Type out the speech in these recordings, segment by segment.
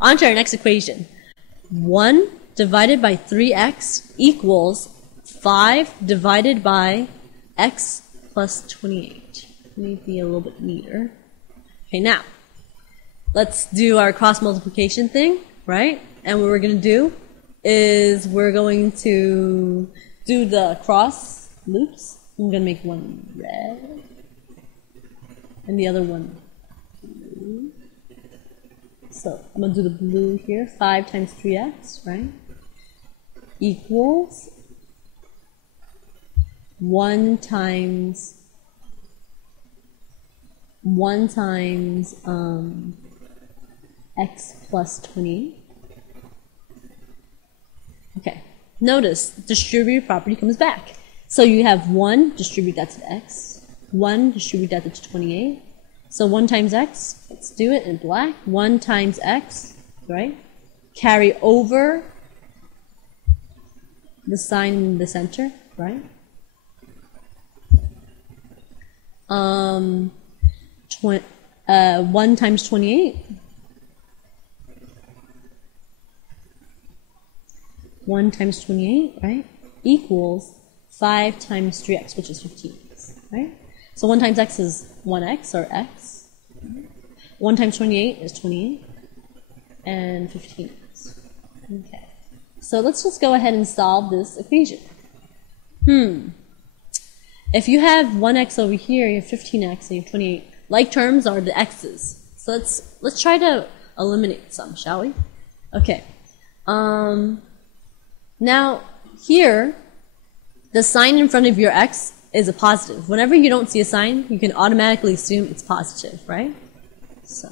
On to our next equation. 1 divided by 3x equals 5 divided by x plus 28. Let me be a little bit neater. Okay, now, let's do our cross multiplication thing, right? And what we're going to do is we're going to do the cross loops. I'm going to make one red and the other one blue. So I'm going to do the blue here. 5 times 3x, right? Equals 1 times x plus 28. Okay, notice distributive property comes back. So you have 1, distribute that to x. 1, distribute that to 28. So 1 times x, let's do it in black. 1 times x, right? Carry over the sign in the center, right? 1 times 28. 1 times 28, right? Equals 5 times 3x, which is 15x, right? So 1 times x is 1x, or x. 1 times 28 is 28. And 15x. Okay. So let's just go ahead and solve this equation. If you have 1x over here, you have 15x, and you have 28. Like terms are the x's. So let's try to eliminate some, shall we? Okay. Now, here, the sign in front of your x is a positive. Whenever you don't see a sign, you can automatically assume it's positive, right? So,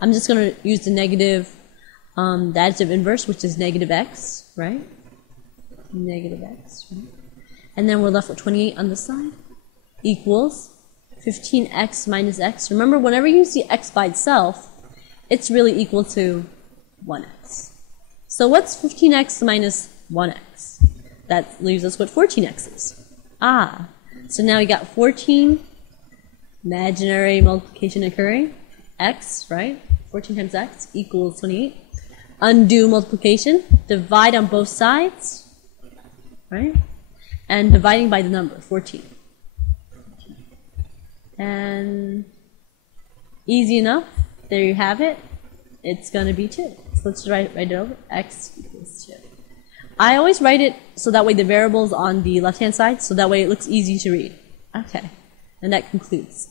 I'm just going to use the negative, the additive inverse, which is negative x, right? Negative x, right? And then we're left with 28 on this side, equals 15x minus x. Remember, whenever you see x by itself, it's really equal to 1x. So what's 15x minus 1x? That leaves us with 14x's. So now we got 14, imaginary multiplication occurring, x, right? 14 times x equals 28. Undo multiplication, divide on both sides, right? And dividing by the number, 14. And easy enough, there you have it. It's going to be 2. So let's write it over, x equals 2. I always write it so that way the variable's on the left-hand side, so that way it looks easy to read. Okay, and that concludes.